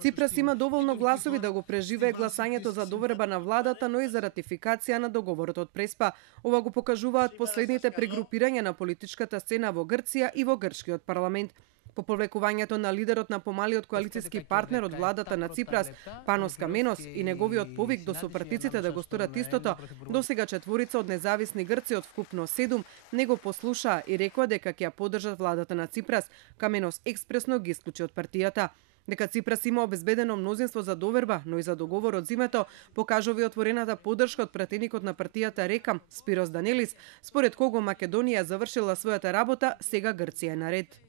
Ципрас има доволно гласови да го преживее гласањето за доверба на владата, но и за ратификација на договорот од Преспа. Ова го покажуваат последните прегрупирања на политичката сцена во Грција и во грчкиот парламент. По повлекувањето на лидерот на помалиот коалициски партнер од владата на Ципрас, Панос Каменос, и неговиот повик до сопартиците да го сторат истото, досега четворица од независни грци од вкупно 7 не го послушаа и рекоа дека ќе ја поддржат владата на Ципрас. Каменос експресно ги исклучи од партијата. Дека Ципрас има обезбедено мнозинство за доверба, но и за договор од зимето, покажува и отворената поддршка од пратеникот на партијата Рекам, Спирос Данелис, според кого Македонија завршила својата работа, сега Грција е наред.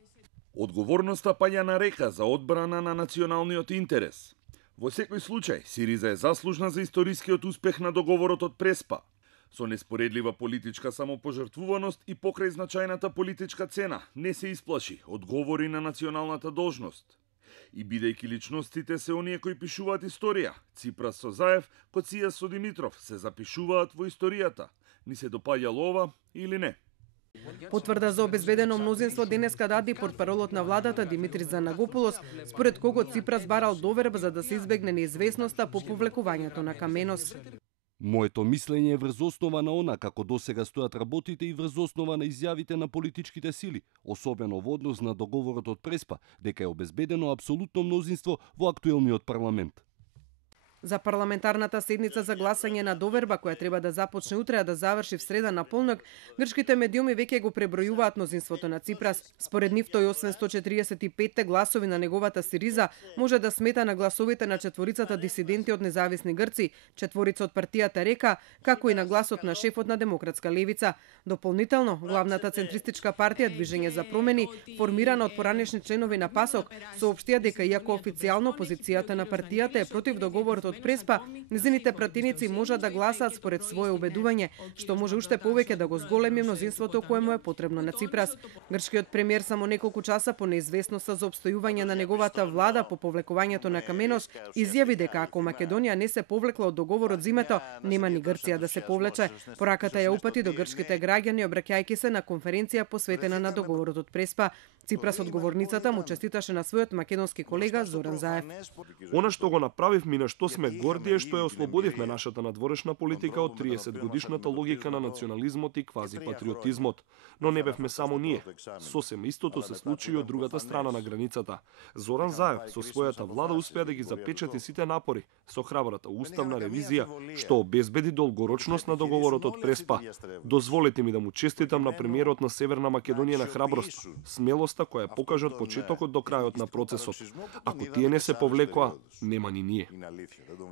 Одговорноста паѓа на Река за одбрана на националниот интерес. Во секој случај, Сириза е заслужна за историскиот успех на договорот од Преспа. Со неспоредлива политичка самопожртвуваност и покрај значајната политичка цена, не се исплаши, одговори на националната должност. И бидејќи личностите се оние кои пишуваат историја, Ципрас со Заев, Коција со Димитров се запишуваат во историјата. Ни се допаѓало ова или не? Потврда за обезбедено мнозинство денеска даде портпаролот на владата Димитрис Занагополос, според кого Ципрас барал доверба за да се избегне неизвестноста по повлекувањето на Каменос. Моето мислење е врз основа на она како досега стојат работите и врз основа на изјавите на политичките сили, особено во однос на договорот од Преспа, дека е обезбедено апсолутно мнозинство во актуелниот парламент. За парламентарната седница за гласање на доверба, која треба да започне утре, а да заврши в среда на полнок, грчките медиуми веќе го пребројуваат мнозинството на Ципрас. Според нив, тој освен 145 гласови на неговата Сириза, може да смета на гласовите на четворицата дисиденти од независни грци, четворица од партијата Река, како и на гласот на шефот на Демократска левица. Дополнително, главната центристичка партија Движење за промени, формирана од поранешни членови на ПАСОК, соопштија дека иако официјално позицијата на партијата е против договорот од Преспа, незините пратеници можат да гласаат според свое убедување, што може уште повеќе да го зголеми мнозинството кое му е потребно на Ципрас. Грчкиот премиер само неколку часа по неизвестноста за опстојување на неговата влада по повлекувањето на Каменос изјави дека ако Македонија не се повлекла од договорот зимето, нема ни Грција да се повлече. Пораката ја упати до грчките граѓани обраќајќи се на конференција посветена на договорот од Преспа. Ципрас одговорницата му честиташе на својот македонски колега Зоран Заев. Она што го направивме и на што сме горди е што ја ослободивме нашата надворешна политика од 30 годишната логика на национализмот и квазипатриотизмот. Но не бевме само ние. Сосем истото се случи и од другата страна на границата. Зоран Заев со својата влада успеа да ги запечати сите напори со храбрата уставна ревизија, што обезбеди долгорочност на договорот од Преспа. Дозволете ми да му честитам на премиерот на Северна Македонија на храброст, смелоста која ја покажа од почетокот до крајот на процесот. Ако тие не се повлекоа, нема ни ние.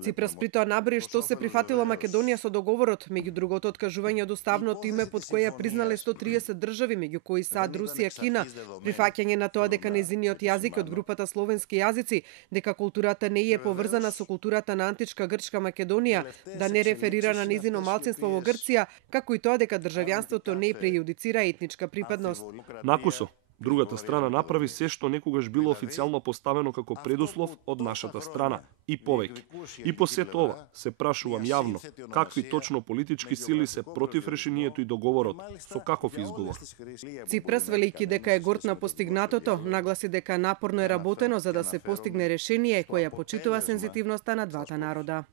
Ципрас при тоа набри што се прифатила Македонија со договорот, меѓу другото откажување од уставното име под кое ја признале 130 држави, меѓу кои САД, Русија, Кина, прифаќање на тоа дека нејзиниот јазик е од групата словенски јазици, дека културата не е поврзана со културата на античка грчка Македонија, да не реферира на нејзино малцинство во Грција, како и тоа дека државјанството не прејудицира етничка припадност. Накусо, другата страна направи се што некогаш било официјално поставено како предуслов од нашата страна и повеќе. И по сето ова се прашувам јавно, какви точно политички сили се против решението и договорот, со каков изговор? Ципрас, велики дека е горд на постигнатото, нагласи дека напорно е работено за да се постигне решение кое ја почитува сензитивноста на двата народа.